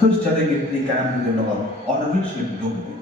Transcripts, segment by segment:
फिर चलेंगे pre camp two the north और ऑफिशियल वीडियो में।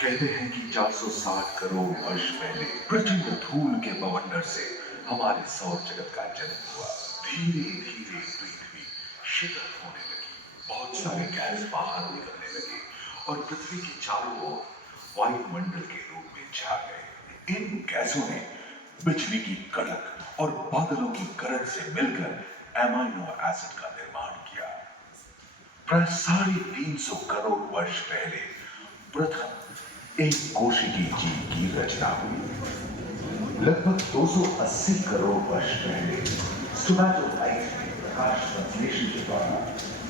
कहते हैं कि 460 करोड़ वर्ष पहले प्रचंड धूल के बवंडर से हमारे सौर जगत का जन्म हुआ। धीरे धीरे पृथ्वी शीतल होने लगी, बहुत सारे गैस बाहर निकलने लगे और पृथ्वी के चारों ओर वायुमंडल के रूप में छा गए। इन गैसों ने बिजली की कड़क और बादलों की गरज से मिलकर एमाइनो एसिड का निर्माण किया। प्राय 350 करोड़ वर्ष पहले प्रथम एक कोशिकीय जीव की रचना हुई। लगभग 280 करोड़ वर्ष पहले स्टोमैटोलाइट ने प्रकाश संश्लेषण के द्वारा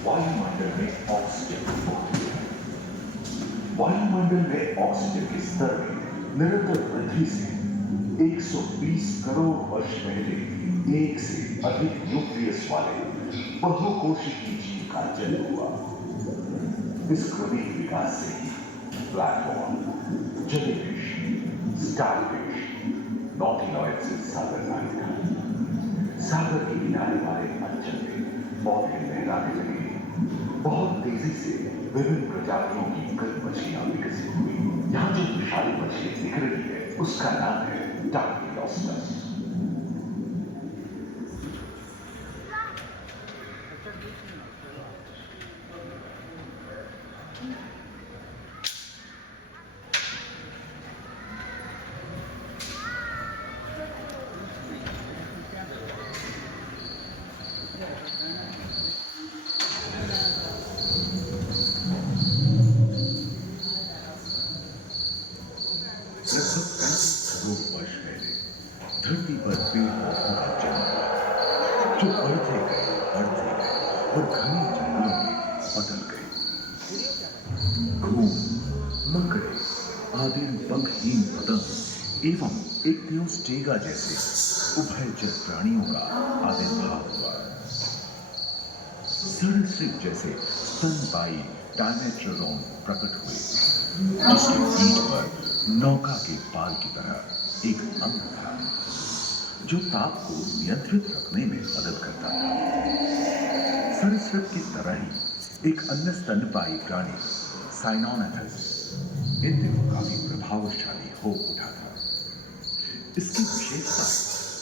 वायुमंडल में ऑक्सीजन की मुक्त की। वायुमंडल में ऑक्सीजन के स्तर में निरंतर वृद्धि से 120 करोड़ वर्ष पहले एक से अधिक न्यूक्लियस वाले बहुकोशिकीय जीव का जन्म हुआ। इस क्रमिक विकास से ही प्लेटफॉर्म, जेलीफिश, स्टारफिश, नॉटिलॉइड से सागर लाइट था। सागर के किनारे वाले अंचल में पौधे लहराने लगे। बहुत तेजी से विभिन्न प्रजातियों की कई मछलियां विकसित हुई। यहाँ जो विशाल मछली दिख रही है उसका नाम है डार्किलोस्टस। धरती पर पेड़ पौधों का जन्म हुआ, जो बढ़ते गए और घने जंगलों में बदल गए। घूम, मकड़े, आदिम पंखहीन पतंग एवं इक्तियोस्टेगा जैसे उभयचर प्राणियों का आविर्भाव हुआ। सरीसृप जैसे स्तनपायी डायमेट्रोडोन प्रकट हुए, जिसके पीठ पर नौका के पाल की तरह एक अंग था जो ताप को नियंत्रित रखने में मदद करता था। सरीसृप की तरह ही एक अन्य स्तनपायी प्राणी साइनोनेथस इन दिनों काफी प्रभावशाली हो उठा था। इसकी विशेषता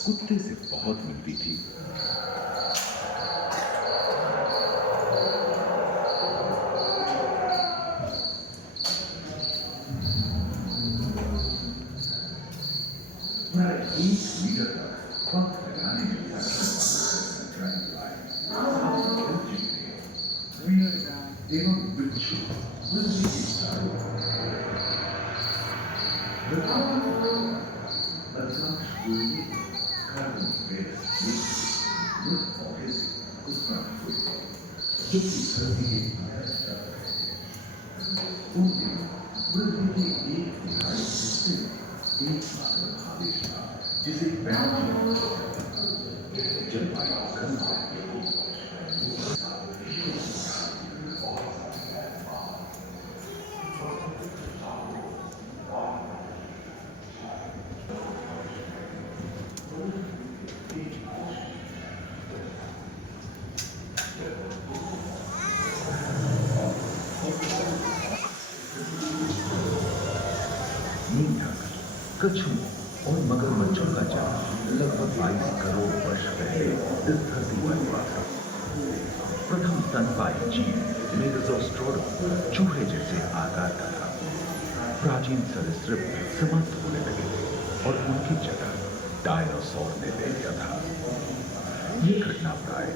कुत्ते से बहुत मिलती थी। कछुओं और मगरमच्छों का जन्म लगभग 22 करोड़ वर्ष पहले इस धरती पर हुआ था। प्रथम स्तनपायी जीव मेगाज़ोस्ट्रोडोन चूहे जैसे आकार का था। प्राचीन सरीसृप समाप्त होने लगे और उनकी जगह डायनासोर ने ले लिया था। ये घटना प्राय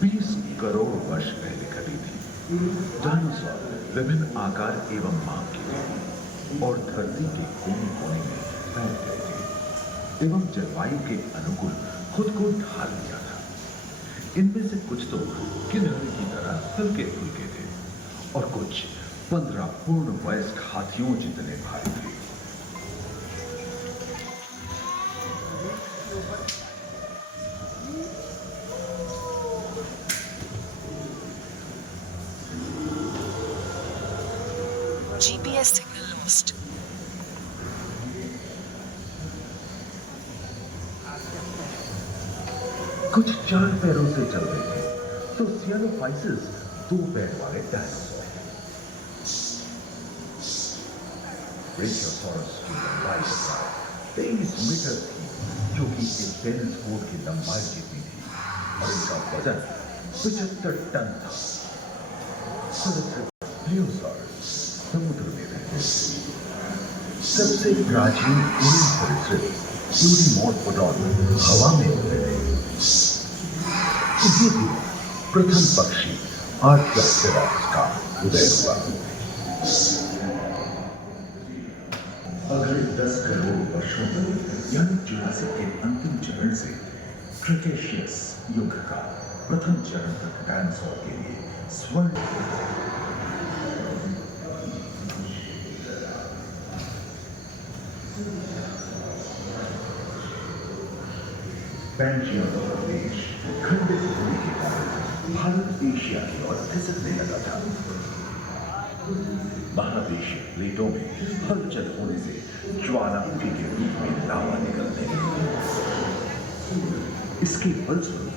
20 करोड़ वर्ष पहले घटी थी। डायनासोर विभिन्न आकार एवं माप के थे और धरती के कोने कोने में फैल गए थे एवं जलवायु के अनुकूल खुद को ढाल लिया था। इनमें से कुछ तो गिलहरी की तरह हल्के फुल्के थे और कुछ 15 पूर्ण वयस्क हाथियों जितने भारी थे। lost. कुछ 4 पैरों से चल रहे थे तो सियानोफाइसिस 2 पैर वाले डायनासोर। ब्रेकियोसॉरस की लंबाई 23 मीटर थी, जो कि एक टेनिस कोर्ट की लंबाई जितनी थी, और इनका वजन 75 टन था। प्लेयोसाurus समुद्र में रहते थे। सबसे प्राचीन उड़न सरीसृप यूडीमोरफोडॉन हवा में उड़ते थे। इसी दिन प्रथम पक्षी आर्कियोप्टेरॉक्स का उदय हुआ। अगले 10 करोड़ वर्षों तक, यानी जुरासिक के अंतिम चरण से क्रेटेशियस युग का प्रथम चरण तक डायनासोर के लिए स्वर्ण पैंजियन प्रदेश खंडित होने के कारण भारत एशिया की ओर खिसकने लगा था। महादेशीय प्लेटों में हलचल होने से ज्वालामुखी के रूप में लावा निकलने लगी। इसके फलस्वरूप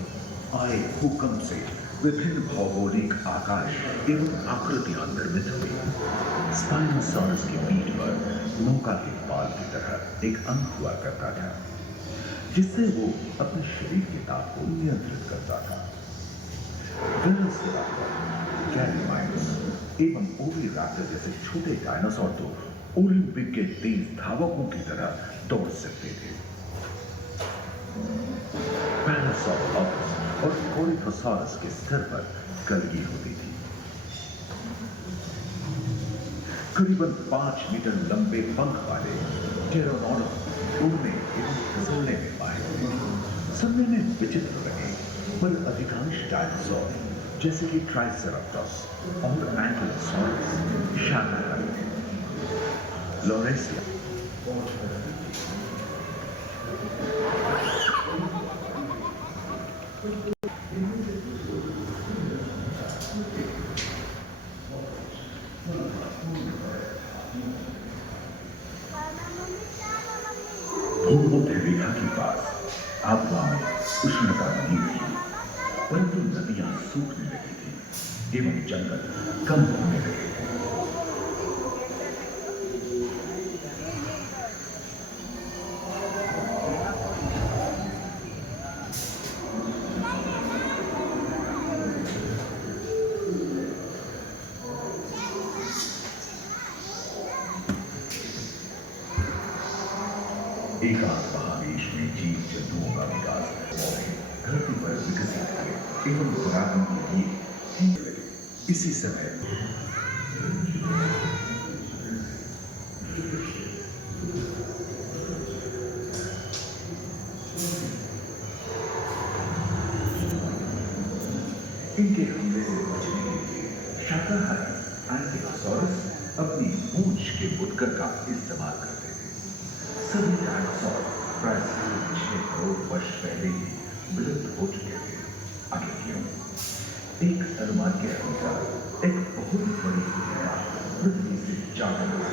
आए भूकंप से विभिन्न भौगोलिक आकाश एवं आकृतियां निर्मित हुई। स्पाइनोसॉरस की पीठ पर नौका के पाल की तरह एक अंग हुआ करता था, जिससे वो अपने शरीर के ताप को नियंत्रित करता था। कैरीमाइट्स एवं ओविराप्टर जैसे छोटे डायनासोर तो ओलंपिक के तेज धावकों की तरह दौड़ सकते थे। पैरासॉरोलॉपस और कोरिथोसॉरस के स्तर पर कलगी होती थी। करीबन 5 मीटर लंबे पंख वाले टेरोनोडॉन उड़ने एवं फिसलने में माहिर थे। सुनने में विचित्र लगे, पर अधिकांश डायनासोर जैसे कि ट्राइसेराटोप्स और एंकिलोसॉरस शाकाहारी थे। लोरेसिया भूमध्य रेखा के पास आबवा में उष्णता बनी हुई थी, परंतु नदियां सूखने लगी थी एवं जंगल कम होने लगे थे। एकांत महादेश में जीव जंतुओं का विकास धरती पर विकसित हुए एवं परागण के लिए लगे। इसी समय इनके हमले से बचने के लिए शाकाहारी एंकिलोसॉरस अपनी पूंछ के बुदकर का इस्तेमाल करते थे। सभी डायनासोर प्राय 6 करोड़ वर्ष पहले ही विलुप्त हो चुके थे। आगे क्यों? एक अनुमान के अनुसार एक बहुत बड़ी दुनिया पृथ्वी से जा रही है,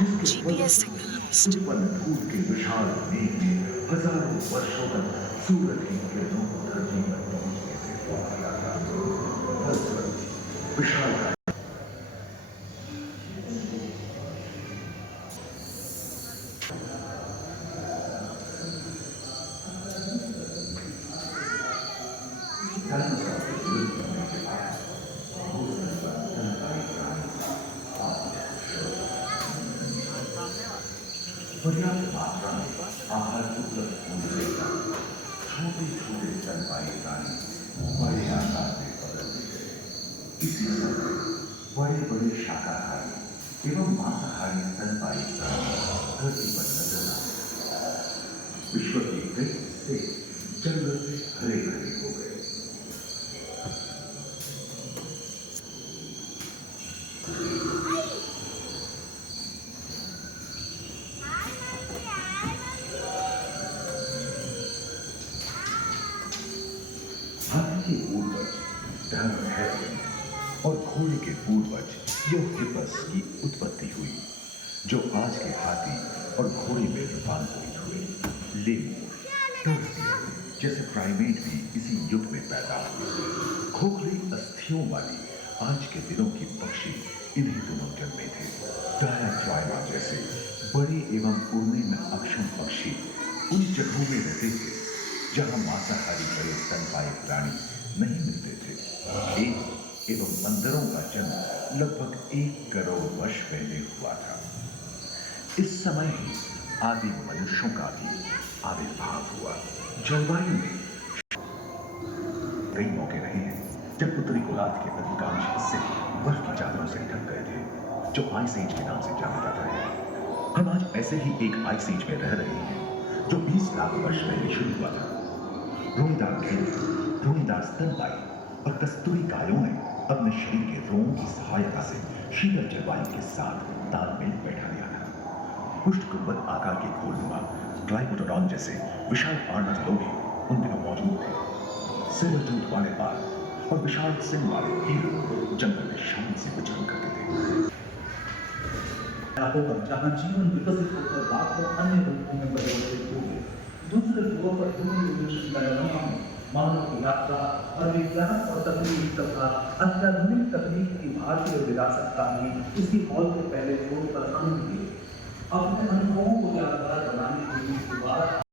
जिसके GPS signal lost. उत्पन्न धूल के विशाल मेघ में हजारों वर्षों तक सूरज की किरणों को धरती पर पहुंचने से रोक दिया था। फलस्वरूप विशाल पर्याप्त मात्रा में आहार उपलब्ध होने के कारण छोटे छोटे स्तनपायी प्राणी बड़े आकार में बदलते गए। इसी समय बड़े बड़े शाकाहारी एवं मांसाहारी स्तनपायी प्राणी धरती पर नजर आए। विश्व के कई हिस्से जंगल से हरे भरे हो गए। हाथी के पूर्वज डायनोथेरियन और घोड़े के पूर्वज यूथिपस की उत्पत्ति हुई। जो आज के हाथी और घोड़े में रूपांतरित हुए। लेमूर, टर्सियर जैसे प्राइमेट भी इसी युग में पैदा हुए। खोखले अस्थियों वाली आज के दिनों की पक्षी इन्हीं दिनों जन्मे थे। डायाट्राइमा जैसे बड़े एवं उड़ने में अक्षम पक्षी उन जगहों में रहते थे जहां मांसाहारी बड़े स्तनपायी प्राणी नहीं मिलते थे। एक एवं बंदरों का जन्म लगभग 1 करोड़ वर्ष पहले हुआ था। इस समय ही आदि मनुष्यों का भी आविर्भाव हुआ। जलवायु में कई मौके रहे हैं जब उत्तरी गोलार्ध के अधिकांश हिस्से बर्फ की चादरों से ढक गए थे, जो आइस एज के नाम से जाना जाता है। हम आज ऐसे ही एक आइस एज में रह रहे हैं जो 20 लाख वर्ष पहले शुरू हुआ था। रोईदार घेरे, रोईदार स्तनपायी और कस्तूरी गायों ने अपने शरीर के रोम की सहायता से शीतल जलवायु के साथ तालमेल बैठा लिया था। पुष्ट गुंबद आकार के घोलनुमा ट्राइकोटोडॉन जैसे विशाल पर्णज लोग भी उन दिनों मौजूद थे। सिर दूध वाले बाल और विशाल सिंह वाले हीरे जंगल में शान से विचरण करते थे। होगा जहाँ जीवन विकसित होकर लाखों अन्य रूपों में परिवर्तित होगी। दूसरे ध्रुवों पर ह्यूमन मानव की यात्रा और विज्ञान और तकनीक तथा अत्याधुनिक तकनीक की भारतीय विरासत का भी इसी हॉल के पहले फ्लोर पर आनंद लिए। अपने अनुभवों को यादगार बनाने के लिए